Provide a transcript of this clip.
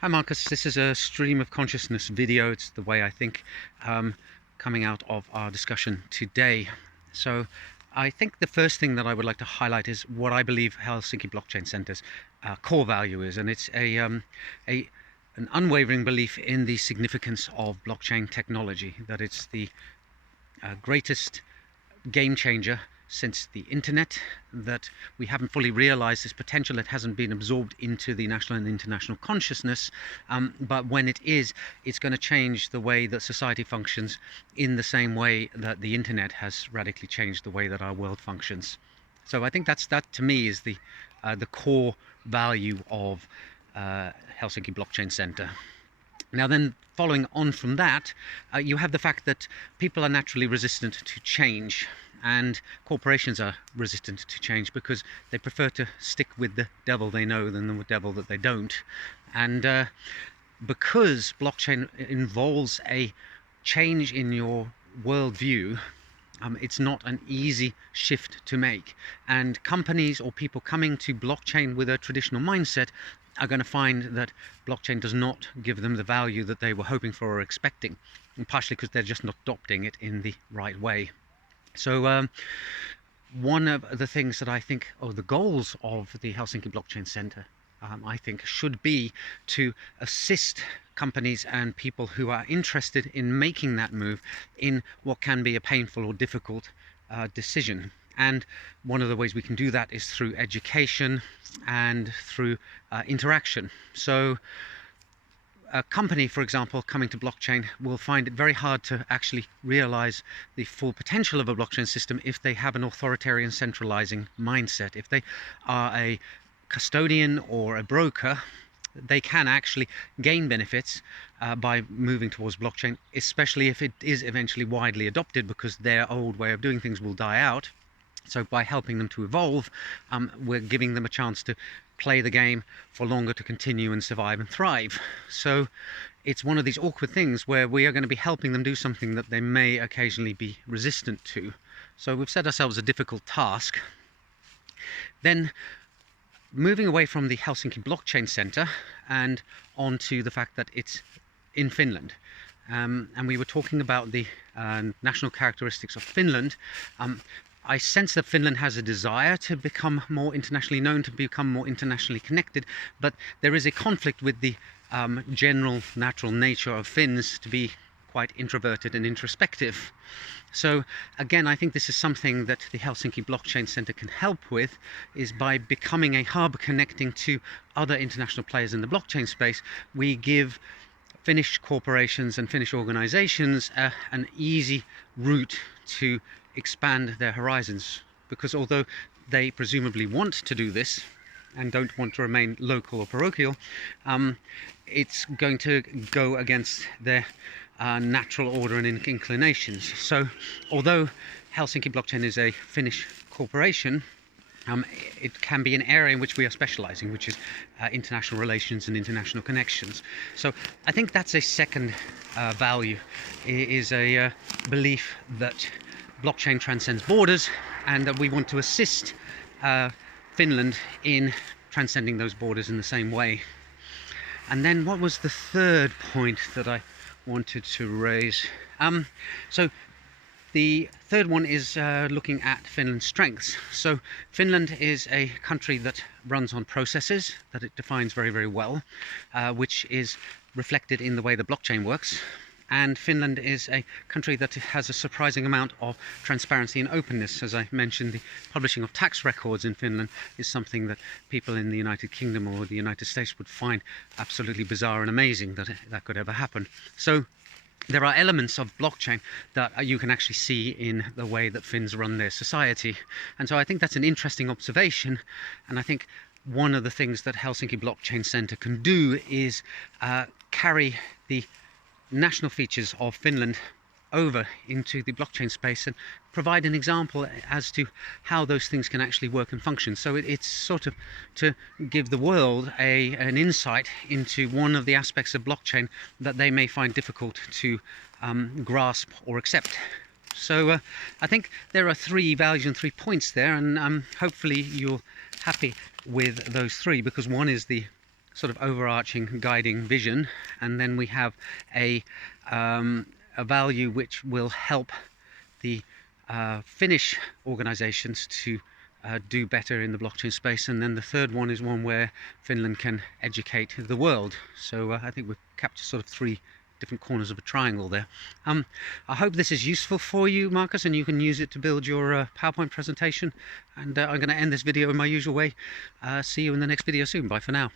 Hi Marcus, this is a stream of consciousness video. It's the way I think, coming out of our discussion today. So I think the first thing that I would like to highlight is what I believe Helsinki Blockchain Center's core value is, and it's an unwavering belief in the significance of blockchain technology, that it's the greatest game changer since the internet, that we haven't fully realized this potential. It hasn't been absorbed into the national and international consciousness, but when it is, it's going to change the way that society functions in the same way that the internet has radically changed the way that our world functions. So I think that to me is the core value of Helsinki Blockchain Center. Now then, following on from that, you have the fact that people are naturally resistant to change, and corporations are resistant to change because they prefer to stick with the devil they know than the devil that they don't. And because blockchain involves a change in your worldview, it's not an easy shift to make, and companies or people coming to blockchain with a traditional mindset are going to find that blockchain does not give them the value that they were hoping for or expecting, and partially because they're just not adopting it in the right way. So one of the things that I think, or the goals of the Helsinki Blockchain Center, I think should be to assist companies and people who are interested in making that move in what can be a painful or difficult decision. And one of the ways we can do that is through education and through interaction. So a company, for example, coming to blockchain will find it very hard to actually realize the full potential of a blockchain system if they have an authoritarian centralizing mindset. If they are a custodian or a broker, they can actually gain benefits by moving towards blockchain, especially if it is eventually widely adopted, because their old way of doing things will die out. So by helping them to evolve, we're giving them a chance to play the game for longer, to continue and survive and thrive. So it's one of these awkward things where we are going to be helping them do something that they may occasionally be resistant to. So we've set ourselves a difficult task. Then moving away from the Helsinki Blockchain Center and onto the fact that it's in Finland. And we were talking about the national characteristics of Finland. I sense that Finland has a desire to become more internationally known, to become more internationally connected, but there is a conflict with the general natural nature of Finns to be quite introverted and introspective. So again, I think this is something that the Helsinki Blockchain Center can help with, is by becoming a hub connecting to other international players in the blockchain space. We give Finnish corporations and Finnish organizations an easy route to expand their horizons, because although they presumably want to do this and don't want to remain local or parochial, it's going to go against their natural order and inclinations. So although Helsinki Blockchain is a Finnish corporation, it can be an area in which we are specializing, which is international relations and international connections. So I think that's a second value, is a belief that blockchain transcends borders, and that we want to assist Finland in transcending those borders in the same way. And then what was the third point that I wanted to raise? So the third one is looking at Finland's strengths. So Finland is a country that runs on processes that it defines very, very well, which is reflected in the way the blockchain works. And Finland is a country that has a surprising amount of transparency and openness. As I mentioned, the publishing of tax records in Finland is something that people in the United Kingdom or the United States would find absolutely bizarre and amazing that that could ever happen. So there are elements of blockchain that you can actually see in the way that Finns run their society. And so I think that's an interesting observation. And I think one of the things that Helsinki Blockchain Center can do is carry the national features of Finland over into the blockchain space and provide an example as to how those things can actually work and function. So it's sort of to give the world an insight into one of the aspects of blockchain that they may find difficult to grasp or accept. So I think there are three values and 3 points there, and hopefully you're happy with those three, because one is the sort of overarching guiding vision, and then we have a value which will help the Finnish organizations to do better in the blockchain space, and then the third one is one where Finland can educate the world. So I think we've captured sort of three different corners of a triangle there. I hope this is useful for you, Marcus, and you can use it to build your PowerPoint presentation. And I'm going to end this video in my usual way. See you in the next video soon. Bye for now.